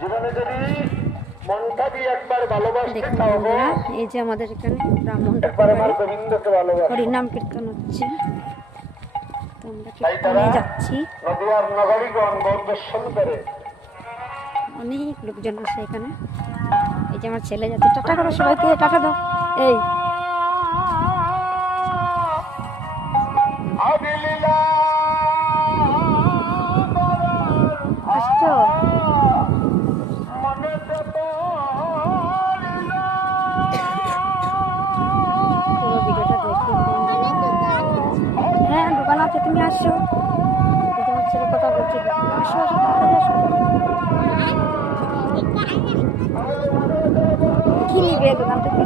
দেখুন বন্ধুরা, এই যে আমাদের এখানে ব্রাহ্মণ হরিনাম কীর্তন হচ্ছে, তো আমরা কীর্তনে যাচ্ছি। অনেক লোকজন আছে এখানে। এই যে আমার ছেলে যাচ্ছে, টাটা করো সবাইকে, টাটা দাও। এই আসছো? পুরো ভিডিওটা দেখুন। হ্যাঁ, দোকান আছে, তুমি আসছো। এই যে আমার ছেলে কথা বলছি, আসো আসো, তাড়াতাড়ি আসো। কি নিবে দোকান থেকে?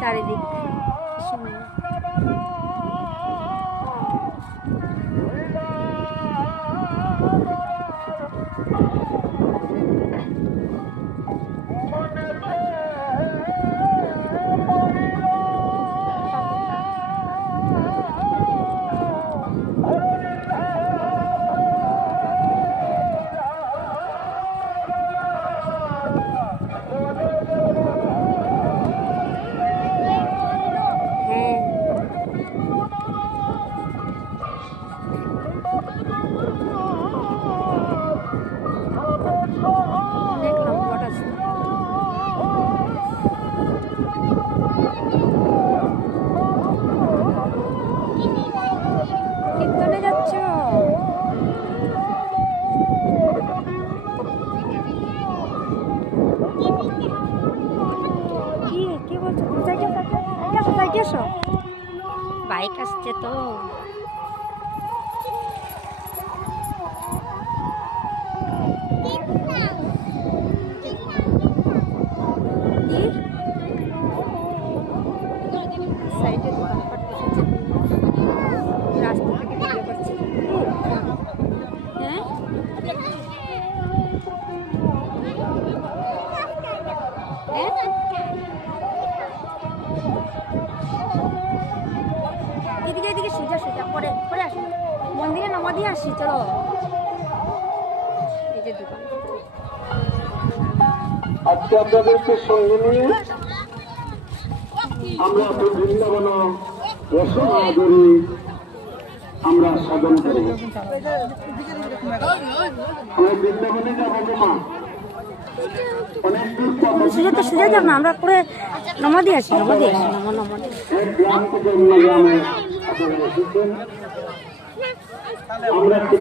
চারিদিক সুন্দর। কীর্তনে যাচ্ছ? কি বলছো? বাইক আসছে তো। সাইডে দোকানপাট বসেছে, রাস্তা থেকে ভিডিও করছি। হ্যাঁ, এদিকে এদিকে সোজা সোজা পরে পরে আসুন, মন্দিরে নামা দিয়ে আসি, চলো। এই যে দোকান, আজকে আপনাদেরকে সঙ্গে নিয়ে আমরা বৃন্দাবন রসনা ধরি আমরা সাধন করি। আমরা বৃন্দাবনে যাবো মা, অনেক দূর সোজা তো সোজা যাব না, আমরা পরে নামা দিয়ে আসি, নামা দিয়ে আসি, নামা দিয়ে। এক গ্রাম থেকে অন্য গ্রামে আপনারা এসেছেন। আমরা